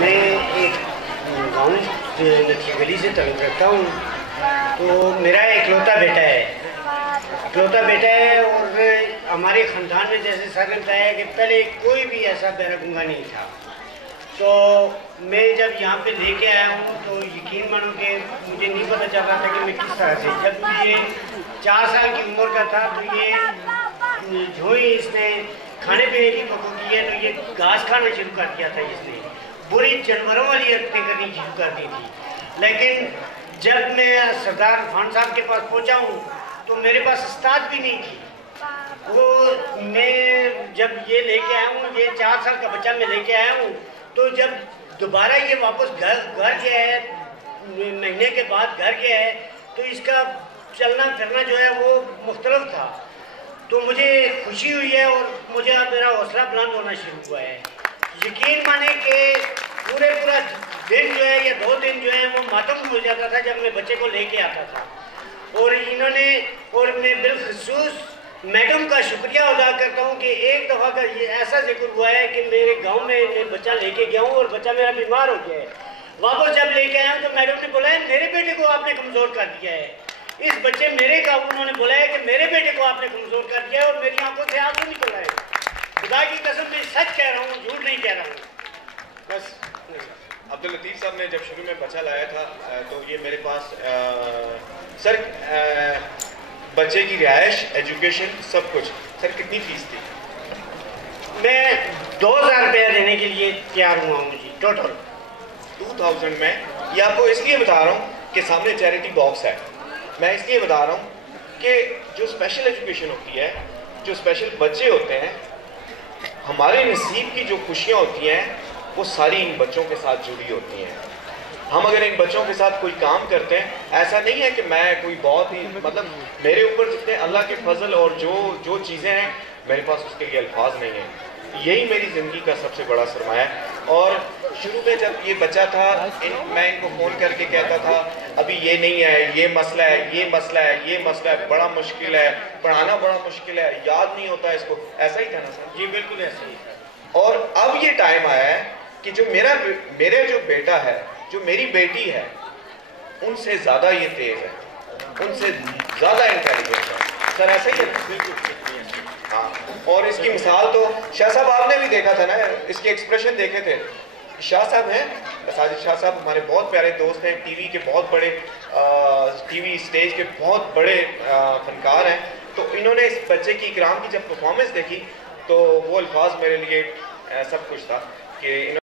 मैं एक गाँव नथी गली से तल्लुक़ रखता हूँ। तो मेरा इकलौता बेटा है और हमारे ख़ानदान में जैसे सर ने बताया कि पहले कोई भी ऐसा बैरागूंगा नहीं था। तो मैं जब यहाँ पे लेके आया हूँ तो यकीन मानो कि मुझे नहीं पता चल रहा था कि मैं किस तरह से, जब ये 4 साल की उम्र का था तो ये जो ही इसने खाने पीने की पको की है तो ये घास खाना शुरू कर दिया था। इसने बुरी जानवरों वाली हरकतें करनी शुरू कर दी थी। लेकिन जब मैं सरदार खान साहब के पास पहुँचा हूँ तो मेरे पास उस्ताद भी नहीं थी। वो मैं जब ये लेके आया हूँ, ये 4 साल का बच्चा मैं लेके आया हूँ, तो जब दोबारा ये वापस घर गया है, महीने के बाद घर गया है, तो इसका चलना फिरना जो है वो मुख्तलिफ था। तो मुझे खुशी हुई है और मुझे अब मेरा हौसला बुलंद होना शुरू हुआ है। यकीन माने कि पूरा दिन जो है या 2 दिन जो है वो मातम हो जाता था जब मैं बच्चे को लेके आता था। और इन्होंने और मैं बिलखसूस मैडम का शुक्रिया अदा करता हूँ कि एक दफ़ा का ये ऐसा जिक्र हुआ है कि मेरे गांव में मैं बच्चा लेके गया हूँ और बच्चा मेरा बीमार हो गया है। वापस जब लेके आया हूँ तो मैडम ने बोला है मेरे बेटे को आपने कमज़ोर कर दिया है। इस बच्चे मेरे का उन्होंने बोला है कि मेरे बेटे को आपने कमज़ोर कर दिया है और मेरी आंखों से आंसू निकल रहे हैं। खुदा की कसम मैं सच कह रहा हूँ, झूठ नहीं कह रहा हूँ। बस अब्दुल लतीफ़ साहब ने जब शुरू में बच्चा लाया था तो ये मेरे पास सर बच्चे की रिहाइश, एजुकेशन, सब कुछ, सर कितनी फ़ीस थी? मैं 2000 रुपया देने के लिए तैयार हुआ हूँ जी, टोटल 2000 में। ये आपको इसलिए बता रहा हूँ कि सामने चैरिटी बॉक्स है। मैं इसलिए बता रहा हूँ कि जो स्पेशल एजुकेशन होती है, जो स्पेशल बच्चे होते हैं, हमारे नसीब की जो खुशियाँ होती हैं वो सारी इन बच्चों के साथ जुड़ी होती हैं। हम अगर इन बच्चों के साथ कोई काम करते हैं, ऐसा नहीं है कि मैं कोई बहुत ही मतलब मेरे ऊपर जितने अल्लाह के फजल और जो चीज़ें हैं मेरे पास उसके लिए अल्फाज नहीं है। यही मेरी ज़िंदगी का सबसे बड़ा सरमाया है। और शुरू में जब ये बच्चा था मैं इनको फ़ोन करके कहता था अभी ये नहीं है, ये मसला है, ये मसला है, ये मसला है, बड़ा मुश्किल है, पढ़ाना बड़ा मुश्किल है, याद नहीं होता इसको। ऐसा ही था ना सर? जी बिल्कुल ऐसा ही है। और अब ये टाइम आया है कि जो मेरा जो बेटा है, जो मेरी बेटी है, उनसे ज़्यादा ये तेज़ है, उनसे ज़्यादा इंटेलिजेंट है। सर ऐसा ही है? बिल्कुल हाँ। और इसकी मिसाल तो शाह साहब आपने भी देखा था ना, इसके एक्सप्रेशन देखे थे। शाह साहब हैं, साजिद शाह साहब हमारे बहुत प्यारे दोस्त हैं, टीवी के बहुत बड़े टीवी स्टेज के बहुत बड़े फनकार हैं। तो इन्होंने इस बच्चे की इकराम की जब परफॉर्मेंस देखी तो वो अल्फाज मेरे लिए सब कुछ था कि